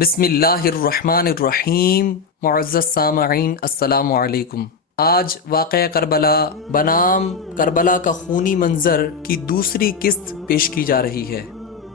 بسم اللہ الرحمن الرحیم۔ معزز سامعین السلام علیکم۔ آج واقعہ کربلا بنام کربلا کا خونی منظر کی دوسری قسط پیش کی جا رہی ہے۔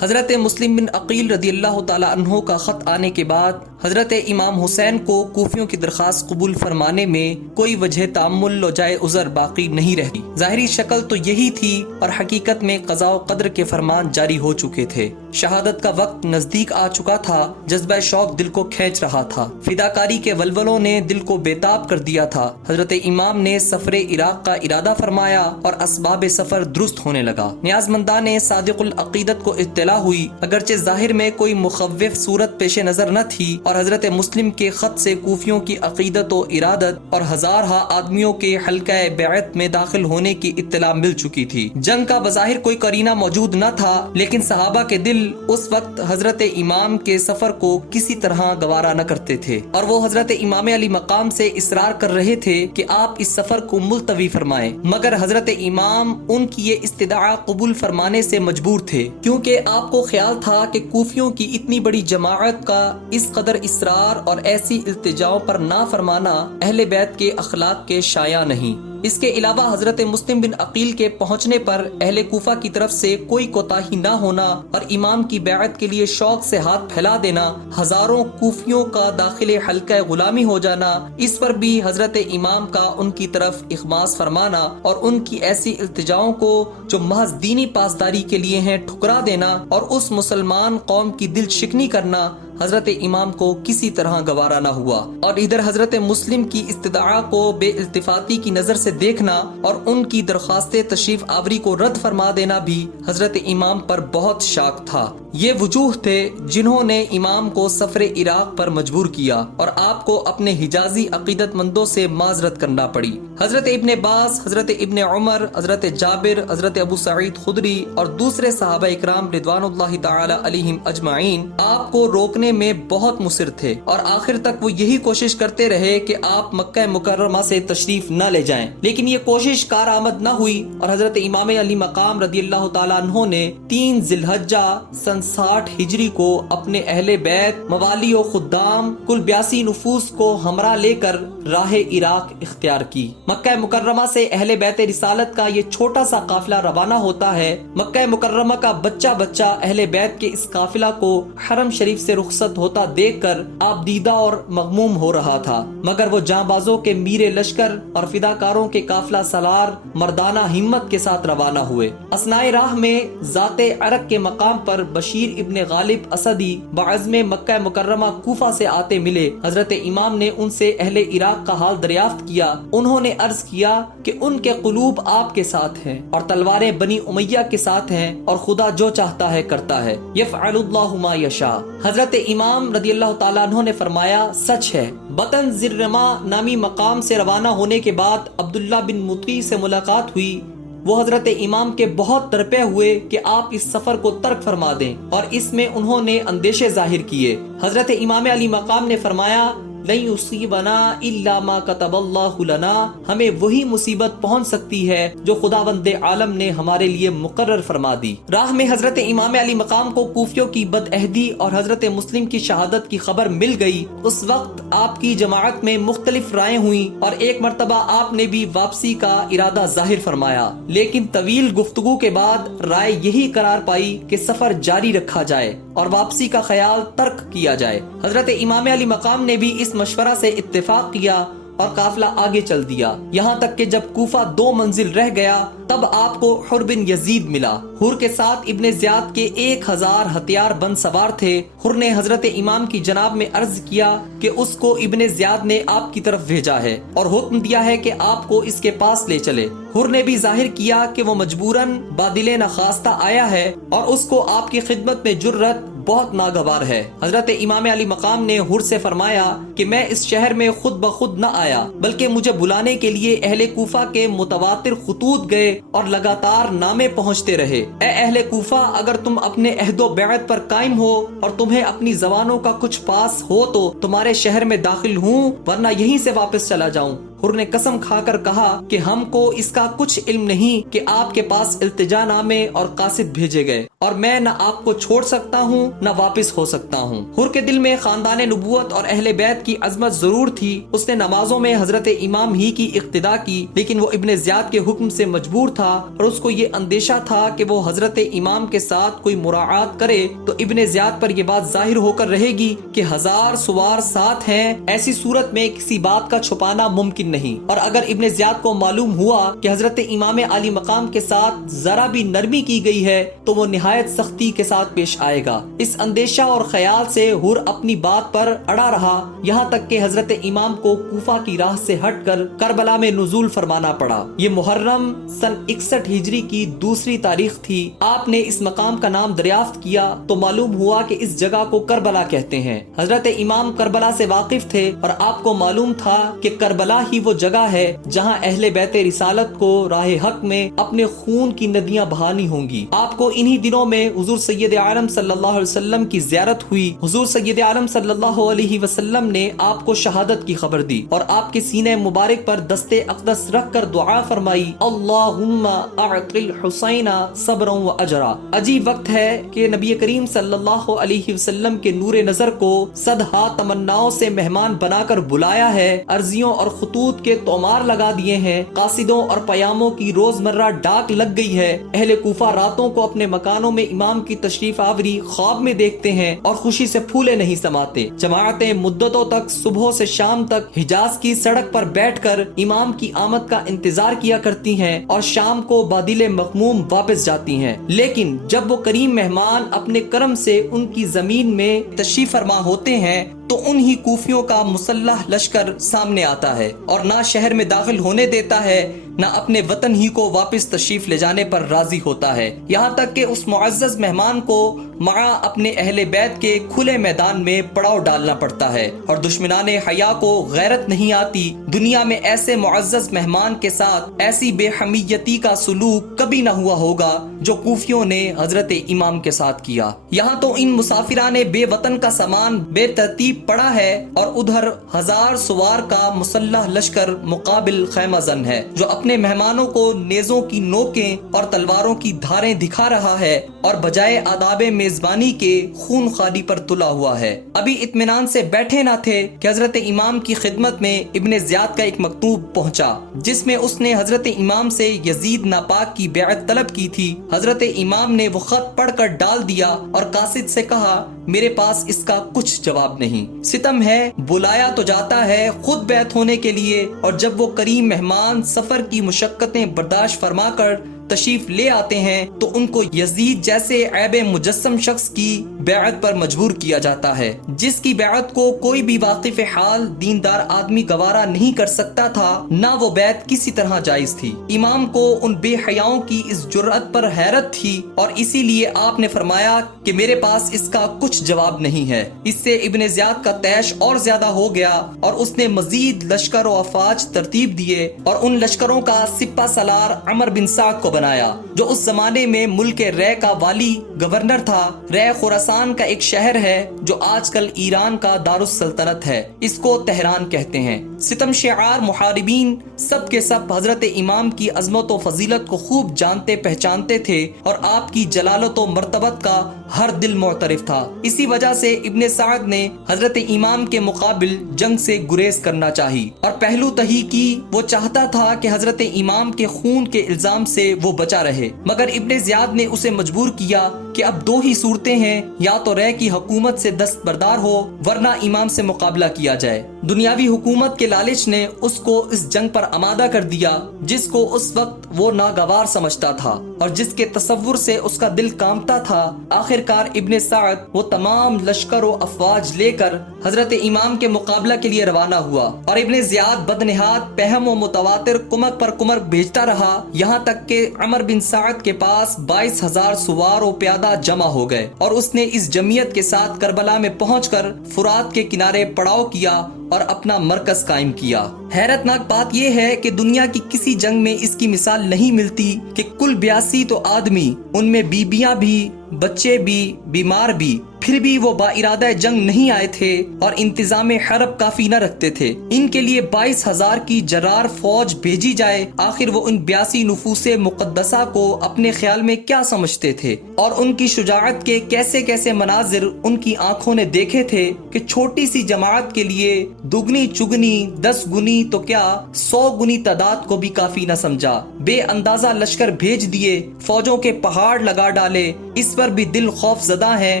حضرت مسلم بن عقیل رضی اللہ تعالی عنہ کا خط آنے کے بعد حضرت امام حسین کو کوفیوں کی درخواست قبول فرمانے میں کوئی وجہ تأمل و جائے عذر باقی نہیں رہی۔ ظاہری شکل تو یہی تھی اور حقیقت میں قضاء و قدر کے فرمان جاری ہو چکے تھے۔ شہادت کا وقت نزدیک آ چکا تھا۔ جذبہ شوق دل کو کھینچ رہا تھا۔ فداکاری کے ولولوں نے دل کو بےتاب کر دیا تھا۔ حضرت امام نے سفر عراق کا ارادہ فرمایا اور اسباب سفر درست ہونے لگا۔ نیازمندان صادق العقیدت کو اطلاع ہوئی، اگرچہ ظاہر میں کوئی مخوف صورت پیش نظر نہ تھی، اور حضرت مسلم کے خط سے کوفیوں کی عقیدت و ارادت اور ہزارہا آدمیوں کے حلقہ بیعت میں داخل ہونے کی اطلاع مل چکی تھی۔ جنگ کا بظاہر کوئی قرینہ موجود نہ تھا، لیکن صحابہ کے دل اس وقت حضرت امام کے سفر کو کسی طرح گوارا نہ کرتے تھے، اور وہ حضرت امام علی مقام سے اصرار کر رہے تھے کہ آپ اس سفر کو ملتوی فرمائیں، مگر حضرت امام ان کی یہ استدعا قبول فرمانے سے مجبور تھے، کیونکہ آپ کو خیال تھا کہ کوفیوں کی اتنی بڑی جماعت کا اس قدر اصرار اور ایسی التجاؤں پر نہ فرمانا اہل بیت کے اخلاق کے شایع نہیں۔ اس کے علاوہ حضرت مسلم بن عقیل کے پہنچنے پر اہل کوفہ کی طرف سے کوئی کوتاہی نہ ہونا اور امام کی بیعت کے لیے شوق سے ہاتھ پھیلا دینا، ہزاروں کوفیوں کا داخل حلقہ غلامی ہو جانا، اس پر بھی حضرت امام کا ان کی طرف اخماس فرمانا اور ان کی ایسی التجاؤں کو جو محض دینی پاسداری کے لیے ہیں ٹھکرا دینا اور اس مسلمان قوم کی دل شکنی کرنا حضرت امام کو کسی طرح گوارا نہ ہوا، اور ادھر حضرت مسلم کی استدعا کو بے التفاتی کی نظر سے دیکھنا اور ان کی درخواست تشریف آوری کو رد فرما دینا بھی حضرت امام پر بہت شاق تھا۔ یہ وجوہ تھے جنہوں نے امام کو سفر عراق پر مجبور کیا اور آپ کو اپنے حجازی عقیدت مندوں سے معذرت کرنا پڑی۔ حضرت ابن عباس، حضرت ابن عمر، حضرت جابر، حضرت ابو سعید خدری اور دوسرے صحابہ اکرام رضوان اللہ تعالی علیہم اجمعین آپ کو روکنے میں بہت مصر تھے، اور آخر تک وہ یہی کوشش کرتے رہے کہ آپ مکہ مکرمہ سے تشریف نہ لے جائیں، لیکن یہ کوشش کارآمد نہ ہوئی، اور حضرت امام علی مقام رضی اللہ تعالیٰ عنہ نے 3 ذی الحجہ سن 60 ہجری کو اپنے اہل بیت، موالی و خدام کل 82 نفوس کو ہمراہ لے کر راہ عراق اختیار کی۔ مکہ مکرمہ سے اہل بیت رسالت کا یہ چھوٹا سا قافلہ روانہ ہوتا ہے۔ مکہ مکرمہ کا بچہ بچہ اہل بیت کے اس قافلہ کو حرم شریف سے رخصت ہوتا دیکھ کر آپ دیدہ اور مغموم ہو رہا تھا، مگر وہ جاں بازوں کے میر لشکر اور فداکاروں کے قافلہ سالار مردانہ ہمت کے ساتھ روانہ ہوئے۔ اثناء راہ میں ذات عرق کے مقام پر بشیر ابن غالب اسدی بعزم مکہ مکرمہ کوفہ سے آتے ملے۔ حضرت امام نے ان سے اہل عراق کا حال دریافت کیا۔ انہوں نے عرض کیا کہ ان کے قلوب آپ کے ساتھ ہیں اور تلواریں بنی امیہ کے ساتھ ہیں، اور خدا جو چاہتا ہے کرتا ہے، یفعل اللہ ما یشاء۔ حضرت امام رضی اللہ تعالیٰ عنہ نے فرمایا، سچ ہے۔ بطن زرما نامی مقام سے روانہ ہونے کے بعد عبداللہ بن مطیع سے ملاقات ہوئی۔ وہ حضرت امام کے بہت تڑپے ہوئے کہ آپ اس سفر کو ترک فرما دیں، اور اس میں انہوں نے اندیشے ظاہر کیے۔ حضرت امام علی مقام نے فرمایا، لن یصیبنا الا ما کتب اللہ لنا، ہمیں وہی مصیبت پہنچ سکتی ہے جو خداوند عالم نے ہمارے لیے مقرر فرما دی۔ راہ میں حضرت امام علی مقام کو کوفیوں کی بدعہدی اور حضرت مسلم کی شہادت کی خبر مل گئی۔ اس وقت آپ کی جماعت میں مختلف رائے ہوئیں، اور ایک مرتبہ آپ نے بھی واپسی کا ارادہ ظاہر فرمایا، لیکن طویل گفتگو کے بعد رائے یہی قرار پائی کہ سفر جاری رکھا جائے اور واپسی کا خیال ترک کیا جائے۔ حضرت امام علی مقام نے بھی اس مشورہ سے اتفاق کیا اور قافلہ آگے چل دیا، یہاں تک کہ جب کوفہ 2 منزل رہ گیا تب آپ کو حر بن یزید ملا۔ حر کے ساتھ ابن زیاد کے 1000 ہتھیار بند سوار تھے۔ حر نے حضرت امام کی جناب میں عرض کیا کہ اس کو ابن زیاد نے آپ کی طرف بھیجا ہے اور حکم دیا ہے کہ آپ کو اس کے پاس لے چلے۔ حر نے بھی ظاہر کیا کہ وہ مجبوراً بادل نخواستہ آیا ہے اور اس کو آپ کی خدمت میں جرت بہت ناگوار ہے۔ حضرت امام علی مقام نے حر سے فرمایا کہ میں اس شہر میں خود بخود نہ آیا، بلکہ مجھے بلانے کے لیے اہل کوفہ کے متواتر خطوط گئے اور لگاتار نامے پہنچتے رہے۔ اے اہل کوفہ، اگر تم اپنے عہد و بیعت پر قائم ہو اور تمہیں اپنی زبانوں کا کچھ پاس ہو تو تمہارے شہر میں داخل ہوں، ورنہ یہیں سے واپس چلا جاؤں۔ حر نے قسم کھا کر کہا کہ ہم کو اس کا کچھ علم نہیں کہ آپ کے پاس التجا نامے اور قاصد بھیجے گئے، اور میں نہ آپ کو چھوڑ سکتا ہوں نہ واپس ہو سکتا ہوں۔ حر کے دل میں خاندان نبوت اور اہل بیت کی عظمت ضرور تھی۔ اس نے نمازوں میں حضرت امام ہی کی اقتدا کی، لیکن وہ ابن زیاد کے حکم سے مجبور تھا، اور اس کو یہ اندیشہ تھا کہ وہ حضرت امام کے ساتھ کوئی مراعات کرے تو ابن زیاد پر یہ بات ظاہر ہو کر رہے گی کہ 1000 سوار ساتھ ہیں، ایسی صورت میں کسی بات کا چھپانا ممکن نہیں، اور اگر ابن زیاد کو معلوم ہوا کہ حضرت امام علی مقام کے ساتھ ذرا بھی نرمی کی گئی ہے تو وہ نہایت سختی کے ساتھ پیش آئے گا۔ اس اندیشہ اور خیال سے حر اپنی بات پر اڑا رہا، یہاں تک کہ حضرت امام کو کوفہ کی راہ سے ہٹ کر کربلا میں نزول فرمانا پڑا۔ یہ محرم سن 61 ہجری کی دوسری تاریخ تھی۔ آپ نے اس مقام کا نام دریافت کیا تو معلوم ہوا کہ اس جگہ کو کربلا کہتے ہیں۔ حضرت امام کربلا سے واقف تھے اور آپ کو معلوم تھا کہ کربلا ہی وہ جگہ ہے جہاں اہل بیت رسالت کو راہ حق میں اپنے خون کی ندیاں بہانی ہوں گی۔ آپ کو انہی دنوں میں حضور سید عالم صلی اللہ علیہ وسلم کی زیارت ہوئی۔ حضور سید عالم صلی اللہ علیہ وسلم نے آپ کو شہادت کی خبر دی اور آپ کے سینے مبارک پر دست اقدس رکھ کر دعا فرمائی، اللہم اعط الحسین صبرا و اجرا۔ عجیب وقت ہے کہ نبی کریم صلی اللہ علیہ وسلم کے نور نظر کو صدہا تمناؤں سے مہمان بنا کر بلایا ہے، عرضیوں اور خطوط کے تومار لگا دیے ہیں، قاصدوں اور پیاموں کی روزمرہ ڈاک لگ گئی ہے۔ اہل کوفہ راتوں کو اپنے مکانوں میں امام کی تشریف آوری خواب میں دیکھتے ہیں اور خوشی سے پھولے نہیں سماتے۔ جماعتیں مدتوں تک صبح سے شام تک حجاز کی سڑک پر بیٹھ کر امام کی آمد کا انتظار کیا کرتی ہیں اور شام کو بادل مغموم واپس جاتی ہیں، لیکن جب وہ کریم مہمان اپنے کرم سے ان کی زمین میں تشریف فرما ہوتے ہیں تو انہی کوفیوں کا مسلح لشکر سامنے آتا ہے اور نہ شہر میں داخل ہونے دیتا ہے نہ اپنے وطن ہی کو واپس تشریف لے جانے پر راضی ہوتا ہے، یہاں تک کہ اس معزز مہمان کو مع اپنے اہل بیت کے کھلے میدان میں پڑاؤ ڈالنا پڑتا ہے، اور دشمنان حیا کو غیرت نہیں آتی۔ دنیا میں ایسے معزز مہمان کے ساتھ ایسی بے حمیتی کا سلوک کبھی نہ ہوا ہوگا جو کوفیوں نے حضرت امام کے ساتھ کیا۔ یہاں تو ان مسافران بے وطن کا سامان بے ترتیب پڑا ہے اور ادھر 1000 سوار کا مسلح لشکر مقابل خیمہ زن ہے جو اپنے مہمانوں کو نیزوں کی نوکیں اور تلواروں کی دھاریں دکھا رہا ہے اور بجائے آداب میزبانی کے خون خالی پر تلا ہوا ہے۔ ابھی اطمینان سے بیٹھے نہ تھے کہ حضرت امام کی خدمت میں ابن زیاد کا ایک مکتوب پہنچا جس میں اس نے حضرت امام سے یزید ناپاک کی بیعت طلب کی تھی۔ حضرت امام نے وہ خط پڑھ کر ڈال دیا اور قاصد سے کہا، میرے پاس اس کا کچھ جواب نہیں۔ ستم ہے، بلایا تو جاتا ہے خود بیعت ہونے کے لیے، اور جب وہ کریم مہمان سفر کی مشقتیں برداشت فرما کر تشریف لے آتے ہیں تو ان کو یزید جیسے عیب مجسم شخص کی بیعت پر مجبور کیا جاتا ہے، جس کی بیعت کو کوئی بھی واقف حال دیندار آدمی گوارا نہیں کر سکتا تھا، نہ وہ بیعت کسی طرح جائز تھی۔ امام کو ان بے حیاؤں کی اس جرأت پر حیرت تھی اور اسی لیے آپ نے فرمایا کہ میرے پاس اس کا کچھ جواب نہیں ہے۔ اس سے ابن زیاد کا طیش اور زیادہ ہو گیا اور اس نے مزید لشکر و افواج ترتیب دیے اور ان لشکروں کا سپہ سالار عمر بن سعد کو بنایا جو اس زمانے میں ملک رے کا والی گورنر تھا۔ رے خراسان کا ایک شہر ہے جو آج کل ایران کا دارالسلطنت ہے، اس کو تہران کہتے ہیں۔ ستم شعار محاربین سب کے سب حضرت امام کی عظمت و فضیلت کو خوب جانتے پہچانتے تھے اور آپ کی جلالت و مرتبت کا ہر دل معترف تھا۔ اسی وجہ سے ابن سعد نے حضرت امام کے مقابل جنگ سے گریز کرنا چاہی اور پہلو تہی کی وہ چاہتا تھا کہ حضرت امام کے خون کے الزام سے وہ بچا رہے، مگر ابن زیاد نے اسے مجبور کیا کہ اب دو ہی صورتیں ہیں، یا تو رے کی حکومت سے دستبردار ہو ورنہ امام سے مقابلہ کیا جائے۔ دنیاوی حکومت کے لالچ نے اس کو اس جنگ پر آمادہ کر دیا جس کو اس وقت وہ ناگوار سمجھتا تھا اور جس کے تصور سے اس کا دل کانپتا تھا۔ آخرکار ابن سعد وہ تمام لشکر و افواج لے کر حضرت امام کے مقابلہ کے لیے روانہ ہوا اور ابن زیاد بدنہاد پہم و متواتر کمک پر کمک بھیجتا رہا، یہاں تک کہ عمر بن سعد کے پاس 22,000 سوار و پیادہ جمع ہو گئے اور اس نے اس جمعیت کے ساتھ کربلا میں پہنچ کر فرات کے کنارے پڑاؤ کیا اور اپنا مرکز قائم کیا۔ حیرت ناک بات یہ ہے کہ دنیا کی کسی جنگ میں اس کی مثال نہیں ملتی کہ کل 82 تو آدمی، ان میں بیبیاں بھی، بچے بھی، بیمار بھی پھر بھی وہ با ارادہ جنگ نہیں آئے تھے اور انتظام حرب کافی نہ رکھتے تھے۔ ان کے لیے 22,000 کی جرار فوج بھیجی جائے، آخر وہ ان 82 نفوس مقدسہ کو اپنے خیال میں کیا سمجھتے تھے، اور ان کی شجاعت کے کیسے کیسے مناظر ان کی آنکھوں نے دیکھے تھے کہ چھوٹی سی جماعت کے لیے دگنی چگنی 10 گنی تو کیا 100 گنی تعداد کو بھی کافی نہ سمجھا۔ بے اندازہ لشکر بھیج دیے، فوجوں کے پہاڑ لگا ڈالے۔ اس پر بھی دل خوف زدہ ہیں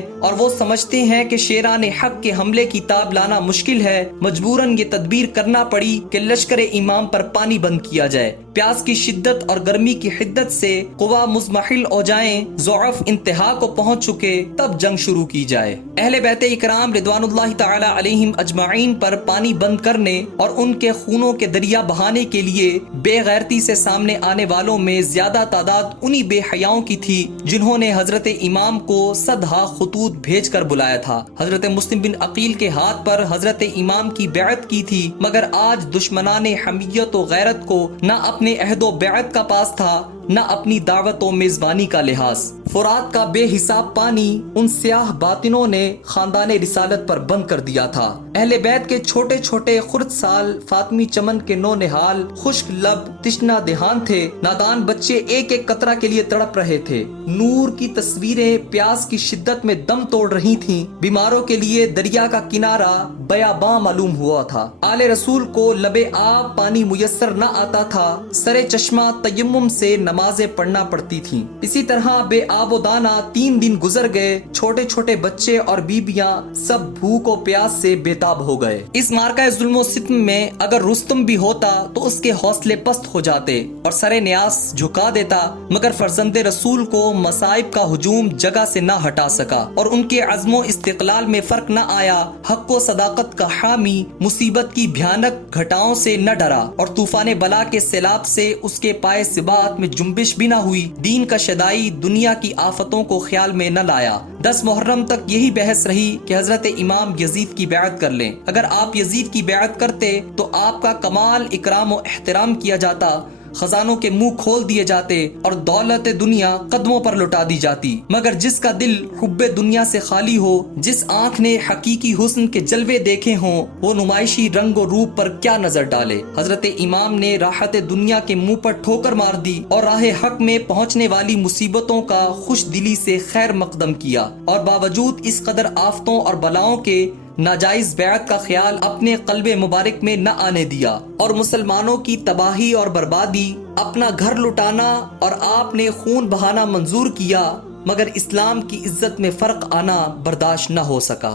اور وہ سمجھتے ہیں کہ شیران حق کے حملے کی تاب لانا مشکل ہے۔ مجبوراً یہ تدبیر کرنا پڑی کہ لشکر امام پر پانی بند کیا جائے۔ پیاس کی شدت اور گرمی کی حدت سے قوا مضمحل ہو جائیں، ضعف انتہا کو پہنچ چکے، تب جنگ شروع کی جائے۔ اہل بیت اکرام رضوان اللہ تعالی علیہم اجمعین پر پانی بند کرنے اور ان کے خونوں کے دریا بہانے کے لیے بے غیرتی سے سامنے آنے والوں میں زیادہ تعداد انہی بے حیاؤں کی تھی جنہوں نے حضرت امام کو صدہا خطوط بھیج کر بلایا تھا۔ حضرت مسلم بن عقیل کے ہاتھ پر حضرت امام کی بیعت کی تھی، مگر آج دشمنان حمیت و غیرت کو نہ اپنے عہد و بیعت کا پاس تھا، نہ اپنی دعوت و میزبانی کا لحاظ۔ فرات کا بے حساب پانی ان سیاہ باطنوں نے خاندان رسالت پر بند کر دیا تھا۔ اہل بیت کے چھوٹے چھوٹے خرد سال فاطمی چمن کے نو نہال خشک لب تشنا دہان تھے، نادان بچے ایک ایک قطرہ کے لیے تڑپ رہے تھے۔ نور کی تصویریں پیاس کی شدت میں دم توڑ رہی تھیں، بیماروں کے لیے دریا کا کنارہ بیاباں معلوم ہوا تھا۔ آل رسول کو لبے آب پانی میسر نہ آتا تھا، سرے چشمہ تیمم سے نمازیں پڑھنا پڑتی تھیں۔ اسی طرح بے آب و دانہ 3 دن گزر گئے، چھوٹے چھوٹے بچے اور بیبیاں سب بھوک و پیاس سے بےتاب ہو گئے۔ اس مارکہ ظلم و ستم میں اگر رستم بھی ہوتا تو اس کے حوصلے پست ہو جاتے اور سرے نیاز جھکا دیتا، مگر فرزند رسول کو مصائب کا ہجوم جگہ سے نہ ہٹا سکا اور ان کے عزم و استقلال میں فرق نہ آیا۔ حق و صداقت کا حامی مصیبت کی بھیانک گھٹاؤں سے نہ ڈرا اور طوفان بلا کے سیلاب سے اس کے پائے ثبات میں جنبش بھی نہ ہوئی۔ دین کا شدائی دنیا کی آفتوں کو خیال میں نہ لایا۔ 10 محرم تک یہی بحث رہی کہ حضرت امام یزید کی بیعت کر لیں۔ اگر آپ یزید کی بیعت کرتے تو آپ کا کمال اکرام و احترام کیا جاتا، خزانوں کے منہ کھول دیے جاتے اور دولت دنیا قدموں پر لٹا دی جاتی۔ مگر جس کا دل حب دنیا سے خالی ہو، جس آنکھ نے حقیقی حسن کے جلوے دیکھے ہوں، وہ نمائشی رنگ و روپ پر کیا نظر ڈالے۔ حضرت امام نے راحت دنیا کے منہ پر ٹھوکر مار دی اور راہ حق میں پہنچنے والی مصیبتوں کا خوش دلی سے خیر مقدم کیا، اور باوجود اس قدر آفتوں اور بلاؤں کے ناجائز بیعت کا خیال اپنے قلب مبارک میں نہ آنے دیا، اور مسلمانوں کی تباہی اور بربادی، اپنا گھر لٹانا اور آپ نے خون بہانا منظور کیا، مگر اسلام کی عزت میں فرق آنا برداشت نہ ہو سکا۔